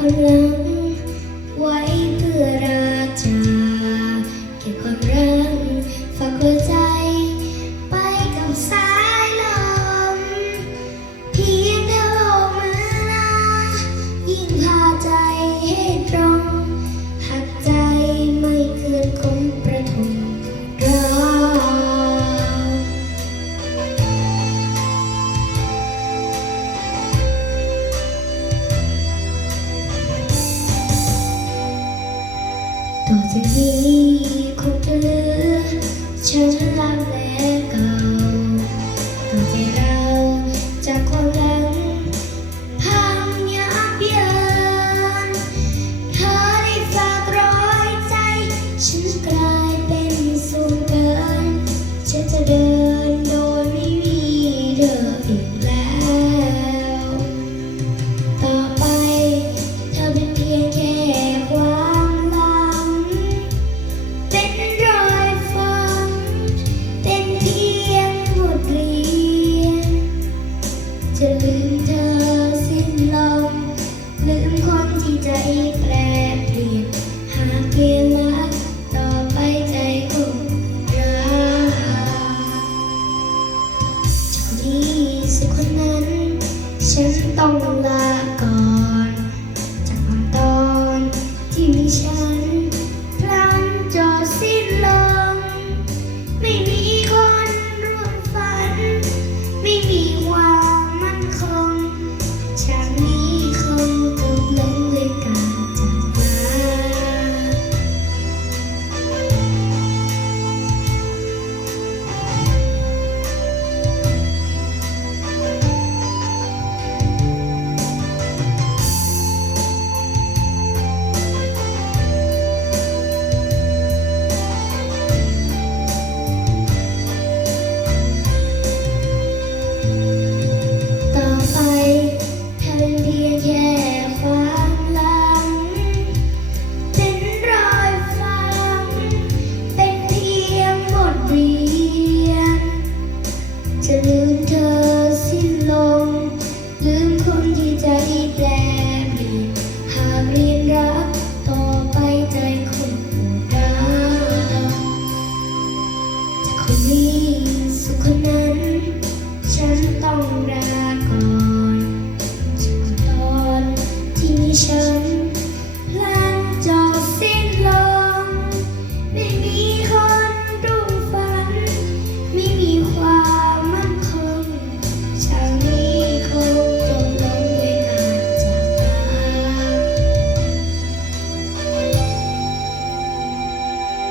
Hello. 全 ลืมเธอสิลมลืมคนที่ใจแปรเปลี่ยนหากเวลาต่อไปใจคงรางโชคดีสิคนนั้น ฉันต้องลาก่อน